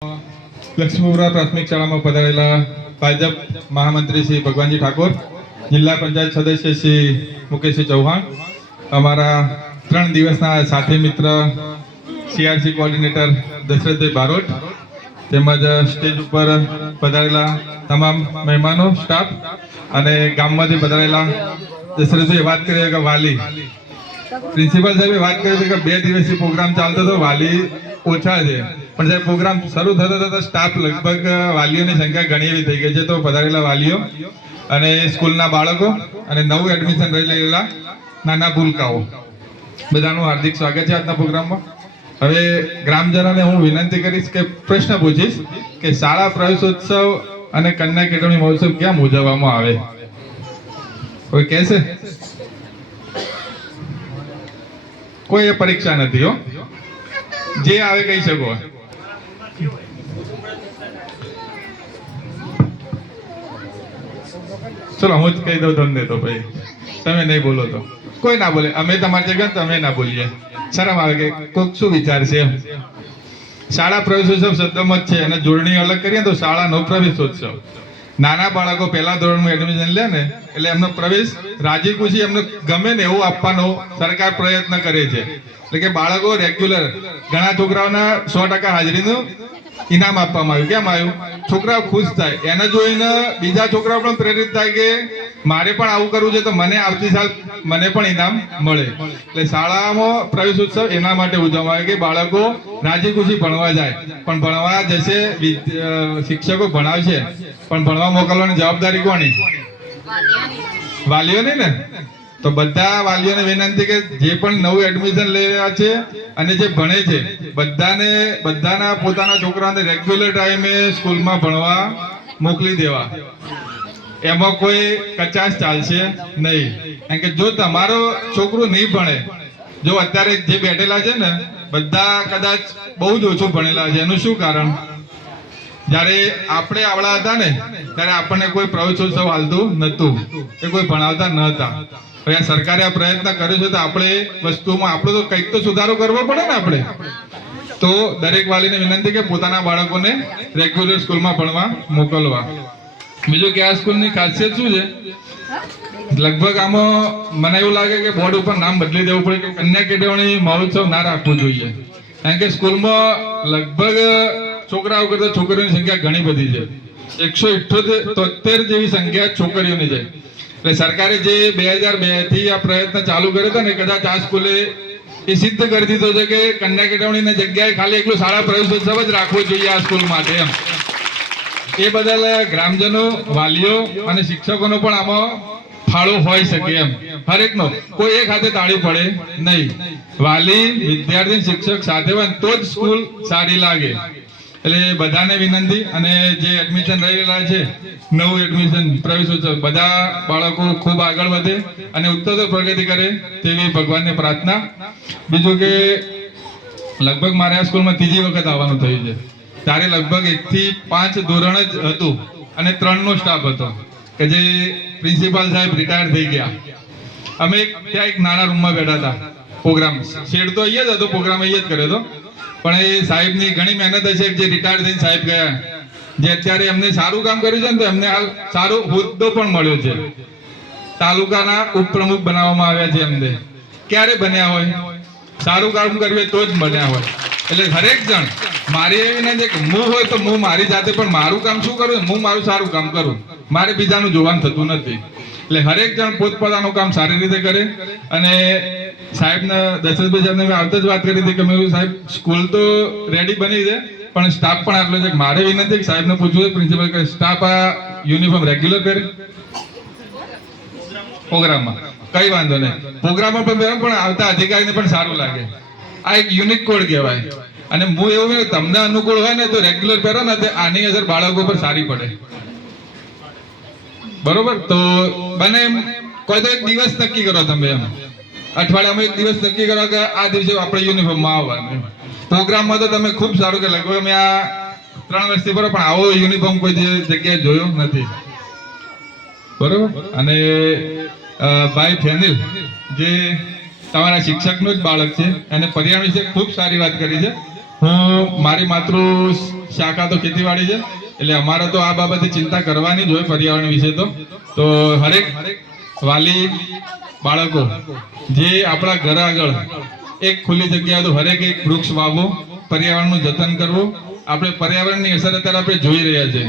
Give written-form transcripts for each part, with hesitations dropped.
લક્ષ્મીપુરા પ્રાથમિક શાળામાં પધારેલા ભાજપ મહામંત્રી શ્રી ભગવાનજી ઠાકોર, જિલ્લા પંચાયત સદસ્ય શ્રી મુકેશજી ચૌહાણ, અમારા 3 દિવસના સાથી મિત્ર સીઆરસી કોઓર્ડિનેટર દશરથભાઈ બારોટ, તેમજ સ્ટેજ ઉપર પધારેલા તમામ મહેમાનો, સ્ટાફ અને ગામમાંથી પધારેલા દશરથભાઈ વાત કરીએ કે વાલી પ્રિન્સિપાલ સાહેબે વાત કરી હતી કે 2 દિવસથી પ્રોગ્રામ ચાલતો હતો, વાલી ઓછા છે, પણ જ્યારે પ્રોગ્રામ શરૂ થતો થતા સ્ટાફ લગભગ વાલીઓની સંખ્યા ઘણી એવી થઈ ગઈ છે. તો પધારેલા વાલીઓ અને સ્કૂલના બાળકો અને નવું એડમિશન રહેલા નાના ભૂલકાઓ બધાનું હાર્દિક સ્વાગત છે આજના પ્રોગ્રામમાં. હવે ગ્રામજનોને હું વિનંતી કરીશ કે પ્રશ્ન પૂછીશ કે શાળા પ્રવેશોત્સવ અને કન્યા કેળવણી મહોત્સવ કેમ ઉજવવામાં આવે? કોઈ કહેશે? કોઈ પરીક્ષા નથી હો, જે આવે કહી શકો. ચલો હું જ કહી દઉં તમને, તો ભાઈ તમે નહીં બોલો તો કોઈ ના બોલે, અમે તમારી જગ્યા તમે ના બોલીએ, શરમ આવે કે કોઈક શું વિચારશે એમ. શાળા પ્રવેશોત્સવ શબ્દમાં જ છે અને જોડણી અલગ કરીએ તો શાળાનો પ્રવેશોત્સવ. નાના બાળકો પહેલા ધોરણમાં એડમિશન લે ને એટલે એમનો પ્રવેશ રાજી ખુશી એમને ગમે ને એવું આપવાનો સરકાર પ્રયત્ન કરે છે. એટલે કે બાળકો રેગ્યુલર, ઘણા છોકરાઓના 100% હાજરીનું ઇનામ આપવામાં આવ્યું. કેમ આવ્યું? છોકરાઓ ખુશ થાય, એને જોઈને બીજા છોકરાઓ પણ પ્રેરિત થાય કે મારે પણ આવું કરવું છે તો મને આવતી સાલ મને પણ ઇનામ મળે. એટલે શાળામાં પ્રવેશ ઉત્સવ એના માટે ઉજવવામાં આવે કે બાળકો રાજી ખુશી ભણવા જાય. પણ ભણવા જશે, શિક્ષકો ભણાવશે, પણ ભણવા મોકલવાની જવાબદારી કોની? વાલીઓની ને. તો બધા વાલીઓને વિનંતી કે જે પણ નવું એડમિશન લઈ રહ્યા છે અને જે ભણે છે બધાના પોતાના છોકરાઓને રેગ્યુલર ટાઈમે સ્કૂલમાં ભણવા મોકલી દેવા. એમાં કોઈ કચાશ ચાલશે નહીં. કારણ કે જો તમારો છોકરું નહીં ભણે, જો અત્યારે જે બેઠેલા છે ને બધા કદાચ બહુ જ ઓછું ભણેલા છે, એનું શું કારણ? જ્યારે આપણે આવડા હતા ને ત્યારે આપણને કોઈ પ્રવેશોત્સવ હાલતું નતું, એ કોઈ ભણાવતા ન હતા. હવે સરકારે આ પ્રયત્ન કર્યો છે તો આપણે વસ્તુમાં આપણો તો કંઈક તો સુધારો કરવો પડે ને. આપણે તો દરેક વાલીને વિનંતી કે પોતાના બાળકોને રેગ્યુલર સ્કૂલમાં ભણવા મોકલવા. બીજું કે આ સ્કૂલની ખાસિયત શું છે? લગભગ આમાં મને એવું લાગે કે બોર્ડ ઉપર નામ બદલી દેવું પડે કે કન્યા કેળવણી મહોત્સવ ના રાખવું જોઈએ. કારણ કે સ્કૂલમાં લગભગ છોકરાઓ કરતા છોકરીઓની સંખ્યા ઘણી બધી છે. 178 જેવી સંખ્યા છોકરીઓની છે. એટલે સરકારે જે 2002 થી આ પ્રયત્ન ચાલુ કર્યો હતો ને, કદાચ આ સ્કૂલે એ સિદ્ધ કરી દીધો છે કે કન્યા કેળવણીની જગ્યાએ ખાલી એકલું શાળા પ્રવેશોત્સવ જ રાખવો જોઈએ આ સ્કૂલ માટે એમ. એ બદલ ગ્રામજનો, વાલીઓ અને શિક્ષકોનો પણ આમાં ફાળો હોઈ શકે એમ. હરેકનો, કોઈ એક હાથે તાળી પડે નહીં. વાલી, વિદ્યાર્થી, શિક્ષક સાથે હોય તો જ સ્કૂલ સારી લાગે. એટલે બધાને વિનંતી, અને જે એડમિશન રહેલા છે, નવું એડમિશન પ્રવેશોત્સવ, બધા બાળકો ખૂબ આગળ વધે અને ઉત્તરોત્તર પ્રગતિ કરે તેવી ભગવાનને પ્રાર્થના. બીજું કે લગભગ મારે આ સ્કૂલમાં 3જી વખત આવવાનું થયું છે. ત્યારે લગભગ 1 થી 5 ધોરણ જ હતું અને 3 નો સ્ટાફ હતો કે જે પ્રિન્સિપાલ સાહેબ રિટાયર થઈ ગયા. અમે ત્યાં એક નાના રૂમમાં બેઠા હતા. પ્રોગ્રામ શેડ તો અહીંયા જ હતો, પ્રોગ્રામ અહીંયા જ કર્યો હતો. પણ એ સાહેબની ઘણી મહેનત હશે, જે રિટાયર થઈને સાહેબ ગયા, જે અત્યારે એમને સારું કામ કર્યું છે ને, તો એમને હાલ સારો હોદ્દો પણ મળ્યો છે. તાલુકાના ઉપપ્રમુખ બનાવવામાં આવ્યા છે. એમને ક્યારે બન્યા હોય? સારું કામ કર્યું હોય તો જ બન્યા હોય. એટલે હરેક જણ, મારી એવી નથી કે હું હોય તો હું મારી જાતે પણ મારું કામ શું કરું, હું મારું સારું કામ કરું, મારે બીજાનું જોવાનું થતું નથી. એટલે હરેક જણ પોતપોતાનું કામ સારી રીતે કરે. અને સાહેબને, દશરથભાઈ સાહેબને મેં આવતા જ વાત કરી હતી કે મેં સાહેબ સ્કૂલ તો રેડી બની છે પણ સ્ટાફ પણ આટલો છે. મારે વિનંતી સાહેબને પૂછવું છે પ્રિન્સિપલ કે સ્ટાફ આ યુનિફોર્મ રેગ્યુલર પહેરે? પ્રોગ્રામમાં કઈ વાંધો નહીં, પ્રોગ્રામમાં પણ આવતા અધિકારીને પણ સારું લાગે. આ એક યુનિક કોડ કહેવાય. અને હું એવું તમને અનુકૂળ હોય ને તો રેગ્યુલર પહેરો ને તો આની અસર બાળકો પર સારી પડે. બરોબર? તો બને એમ કોઈ તો એક દિવસ નક્કી કરો તમે એમ, અઠવાડિયામાં એક દિવસ નક્કી કરો કે આ દિવસે આપણે યુનિફોર્મમાં આવવાનું. પ્રોગ્રામમાં તો તમે ખૂબ સારું કે લગભગ અમે આ 3 વર્ષથી બરો પણ આવો યુનિફોર્મ કોઈ જગ્યાએ જોયો નથી. બરોબર? અને ભાઈ ફેનિલ જે તમારા શિક્ષકનું જ બાળક છે અને પર્યાવરણ વિશે ખૂબ સારી વાત કરી છે. હું મારી માતૃ શાખા તો ખેતીવાડી છે, એટલે અમારે તો આ બાબતે ચિંતા કરવાની જ હોય પર્યાવરણ વિશે. તો હરેક વાલી બાળકો જે આપણા ઘર આગળ એક ખુલ્લી જગ્યા તો હરેક એક વૃક્ષ વાવવું, પર્યાવરણનું જતન કરવું. આપણે પર્યાવરણની અસર અત્યારે આપણે જોઈ રહ્યા છે.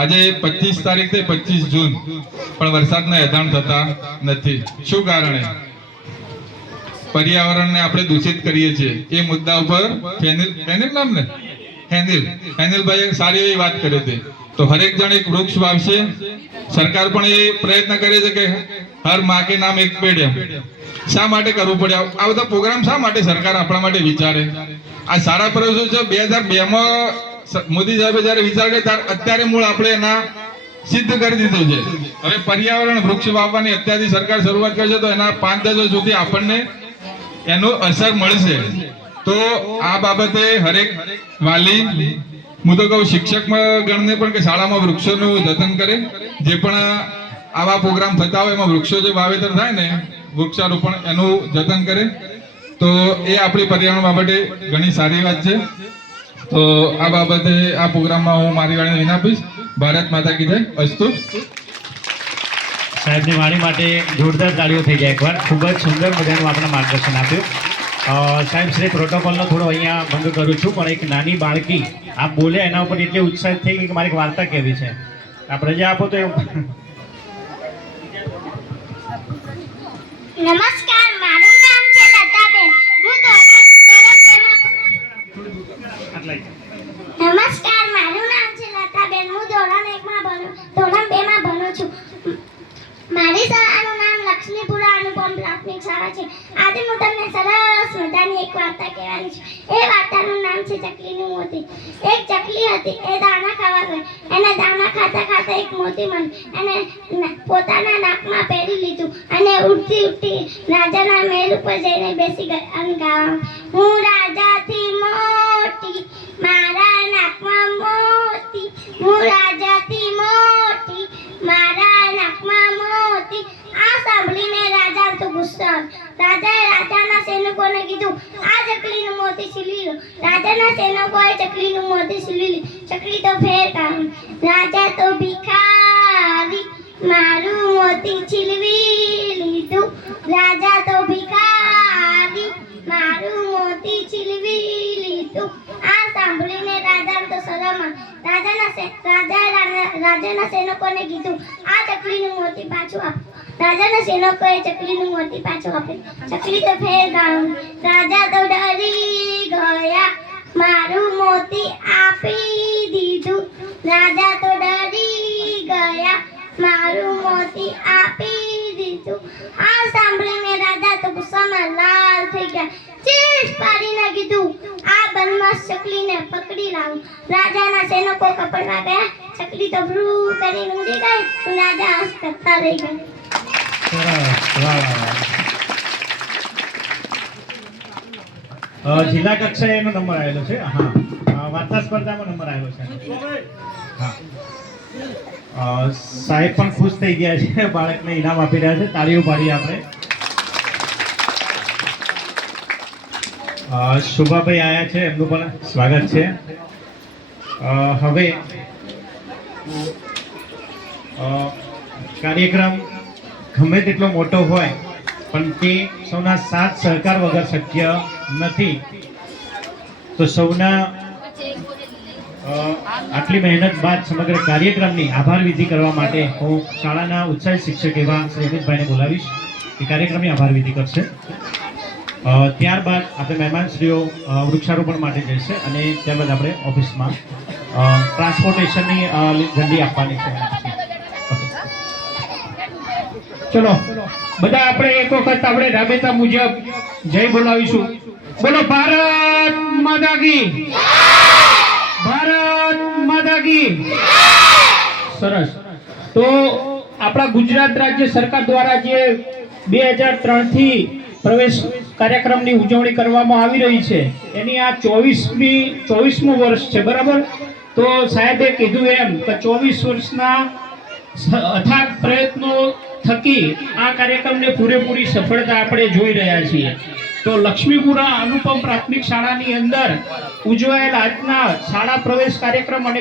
આજે 25 તારીખ થઈ, 25 જૂન, પણ વરસાદના એધાણ થતા નથી. શું કારણે? પર્યાવરણને આપણે દૂષિત કરીએ છીએ. એ મુદ્દા ઉપર હેનિલભાઈ સારી એવી વાત કરી હતી. તો હરેક જણ એક વૃક્ષ વાવશે. સરકાર પણ એ પ્રયત્ન કરે છે કે હર માં કે નામ એક પેડ. એમ શા માટે કરવું પડે? આ બધા પ્રોગ્રામ શા માટે સરકાર આપણા માટે વિચારે? આ સારા પ્રયાસો છે. 2002 મોદી સાહેબે જયારે વિચાર્યું ત્યારે અત્યારે મૂળ આપણે એના સિદ્ધ કરી દીધું છે. હવે પર્યાવરણ વૃક્ષ વાવવાની અત્યારથી સરકાર શરૂઆત કરશે તો એના 5-10 વર્ષ સુધી આપણને એનું અસર મળશે. તો આ બાબતે હરેક વાલી, હું તો કહું શિક્ષક ગણને પણ કે શાળામાં વૃક્ષોનું જતન કરે. જે પણ આવા પ્રોગ્રામ થતા હોય એમાં વૃક્ષો જે વાવેતર થાય ને, વૃક્ષારોપણ, એનું જતન કરે. તો એ આપણી પર્યાવરણ બાબતે ઘણી સારી વાત છે. તો આ બાબતે આ પ્રોગ્રામમાં હું મારી વાણીને વિનંતીશ. ભારત માતા કી જય. અસ્તુ. સાહેબની વાણી માટે જોરદાર તાળીઓ થઈ જાય એકવાર. ખૂબ જ સુંદર મજાનું આપણે માર્ગદર્શન આપ્યું. સાહેબ શ્રી પ્રોટોકોલનો થોડો અહીંયા ભંગ કરું છું, પણ એક નાની બાળકી આપ બોલ્યા એના ઉપર એટલી ઉત્સાહિત થઈ ગઈ કે મારી એક વાર્તા કહેવી છે. આપ રજા આપો તો એવું. નમસ્કાર, મારું નામ છે લતાબેન. હું નમસ્કાર, મારું નામ છે લતાબેન. હું ધોરણ 2 માં ભણું છું. મારી શાળાનું નામ લક્ષ્મીપુરા અનુપમ પ્રાથમિક શાળા છે. આજે હું તમને સરસ મજાની એક વાર્તા કહેવાની છું. એ વાર્તાનું નામ છે ચકલીનું મોતી. એક ચકલી હતી, એ દાણા ખાવા ગઈ. એને દાણા ખાતા ખાતા એક મોતી મળ્યું. એને પોતાના નાકમાં પહેરી લીધું અને ઉડતી રાજાના મહેલ ઉપર જઈને બેસી ગઈ અને ગાવા, હું રાજાથી મોટી, મારા નાકમાં મોતી, હું રાજાથી મોટી, મારા નાકમાં મોતી. આ સાંભળીને રાજા તો ગુસ્સો આવ્યો. રાજાએ રાજાના સૈનિકોને કીધું, આ ચકલીનું મોતી છીનવી લો. રાજાના સૈનિકોએ ચકલીનું મોતી છીનવી લીધું. ચકલી તો ફેર કાઢી. રાજા તો ભિખારી, મારું મોતી છીનવી લીધું. રાજા તો ભિખારી, મારું મોતી છીનવી લીધું. આ સાંભળીને રાજાને તો શરમ આવી. રાજાના સૈનિકોને કીધું, આ ચકલીનું મોતી પાછું આપો. રાજાના સૈનિકોએ ચકલીનું મોતી પાછું આપ્યું. ચકલી તો ફેર ગાયું. રાજા તો ડરી ગયા, મારું મોતી આપી દીધું. રાજા તો ડરી ગયા, મારું મોતી આપી દીધું. આ સાંભળીને રાજા તો ગુસ્સામાં લાલ થઈ ગયા. ચીસ પાડીને કીધું, આ બદમાશ ચકલીને પકડી લાવો. રાજાના સૈનિકો પકડવા ગયા. ચકલી તો ભ્રૂ કરીને ઉડી ગઈ. રાજા હસ કરતા રહી ગયા. જિલ્લા કક્ષાએ એનો નંબર આવેલો છે. હા, વાર્તા સ્પર્ધામાં નંબર આવ્યો છે. હા, સાહેબ પણ ખુશ થઈ ગયા છે. બાળકને ઇનામ આપી રહ્યા છે. તાળીઓ પાડીએ આપણે. શોભાભાઈ આવ્યા છે, એમનું પણ સ્વાગત છે. હવે કાર્યક્રમ ગમે તેટલો મોટો હોય પણ તે સૌના સાથ સહકાર વગર શક્ય નથી. તો સૌના આટલી મહેનત બાદ સમગ્ર કાર્યક્રમની આભાર વિધિ કરવા માટે હું શાળાના ઉત્સાહી શિક્ષક એવા શ્રી અમિતભાઈને બોલાવીશ. એ કાર્યક્રમની આભાર વિધિ કરશે. ત્યારબાદ આપણે મહેમાનશ્રીઓ વૃક્ષારોપણ માટે જશે અને ત્યારબાદ આપણે ઓફિસમાં ટ્રાન્સપોર્ટેશનની ઝંડી આપવાની છે. ચલો બધા આપણે એક વખત આપણે રાબેતા મુજબ જય બોલાવીશું. બોલો ભારત માતા કી, ભારત માતા કી. સરસ. તો આપણા ગુજરાત રાજ્ય સરકાર દ્વારા જે 2003 થી પ્રવેશ કાર્યક્રમની ઉજવણી કરવામાં આવી રહી છે એની આ 24મું વર્ષ છે, બરાબર? તો સાહેબે કીધું એમ કે 24 વર્ષના અથાગ પ્રયત્નો થકી આ કાર્યક્રમને પૂરેપૂરી સફળતા આપણે જોઈ રહ્યા છીએ. તો લક્ષ્મીપુરા અનુપમ પ્રાથમિક શાળાની અંદર ઉજવાયેલ આજના શાળા પ્રવેશ કાર્યક્રમ અને